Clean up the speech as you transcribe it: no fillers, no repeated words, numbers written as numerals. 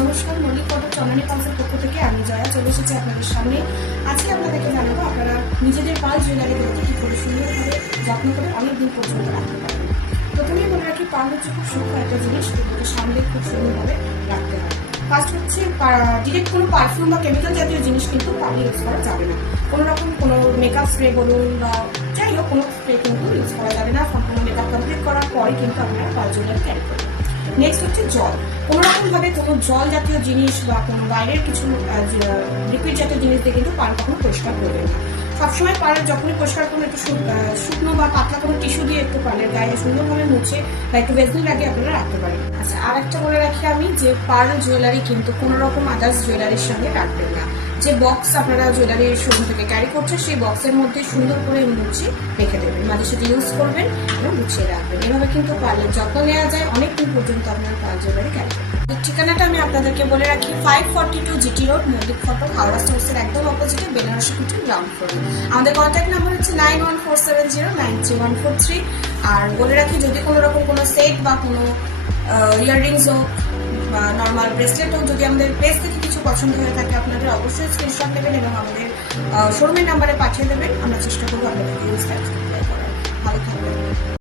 নমস্কার, মল্লিক ফটো চন্দনী পালসের পক্ষ থেকে আমি জয়া চলে এসেছি আপনাদের সামনে। আজকে আপনাদেরকে জানাবো আপনারা নিজেদের পাল জুয়েলারিগুলোকে কি করে সুন্দরভাবে যত্ন করে অনেকদিন পর্যন্ত রাখতে পারবেন। প্রথমেই বলে রাখি, পাল হচ্ছে খুব সূক্ষ্ম একটা জিনিস, যেগুলোকে সামলে খুব সুন্দরভাবে রাখতে হয়। ফার্স্ট হচ্ছে ডিরেক্ট কোনো পারফিউম বা কেমিক্যাল জাতীয় জিনিস কিন্তু পালে ইউজ করা যাবে না। কোনো রকম কোনো মেকআপ স্প্রে বলুন বা যাই হোক, কোনো স্প্রে কিন্তু ইউজ করা যাবে না। সম্পূর্ণ মেকআপ কমপ্লিট করার পরে কিন্তু আপনারা পাল জুয়েলারি ক্যারি করবেন। নেক্সট হচ্ছে জল। কোনো রকম ভাবে কোনো জল জাতীয় জিনিস বা কোনো বাইরের কিছু লিকুইড জাতীয় জিনিস দিয়ে কিন্তু পাল কখনো পরিষ্কার করবেন না। সবসময় পালের যখনই পরিষ্কার করবেন একটু শুকনো বা পাতলা কোনো টিস্যু দিয়ে একটু পালের গায়ে সুন্দরভাবে মুছে বা একটু ভেজলিন লাগিয়ে আপনারা রাখতে পারেন। আচ্ছা, আর একটা বলে রাখি আমি যে পাল জুয়েলারি কিন্তু কোনো রকম আদার্স জুয়েলারির সঙ্গে রাখবেন না। যে বক্স আপনারা জুয়েলারির শোরুম থেকে ক্যারি করছেন সেই বক্সের মধ্যে সুন্দর করে মুছে রেখে দেবেন, মাঝে সাথে ইউজ করবেন এবং গুছিয়ে রাখবেন। এভাবে কিন্তু পালের যত্ন নেওয়া যায়, অনেকদিন পর্যন্ত আপনার পাল জুয়েলারি ক্যারি করবেন। ঠিকানাটা আমি আপনাদেরকে বলে রাখি, 542 GT road, Mallick photo, Howrah স্টোর্সের একদম অপোজিটে, বেনারসি কুটির গ্রাউন্ড ফ্লোরে। আমাদের কন্ট্যাক্ট নাম্বার হচ্ছে 9147093143। আর বলে রাখি, যদি কোনো রকম কোনো সেট বা কোনো ইয়াররিংস হোক বা নর্মাল ব্রেসলেট হোক, যদি আমাদের পেজ থেকে কিছু পছন্দ হয়ে থাকে আপনাদের অবশ্যই স্ক্রিনশট নেবেন এবং আমাদের শোরুমের নাম্বারে পাঠিয়ে দেবেন। আমরা চেষ্টা করবো আপনাদেরকে ইউজ করার। ভালো থাকবেন।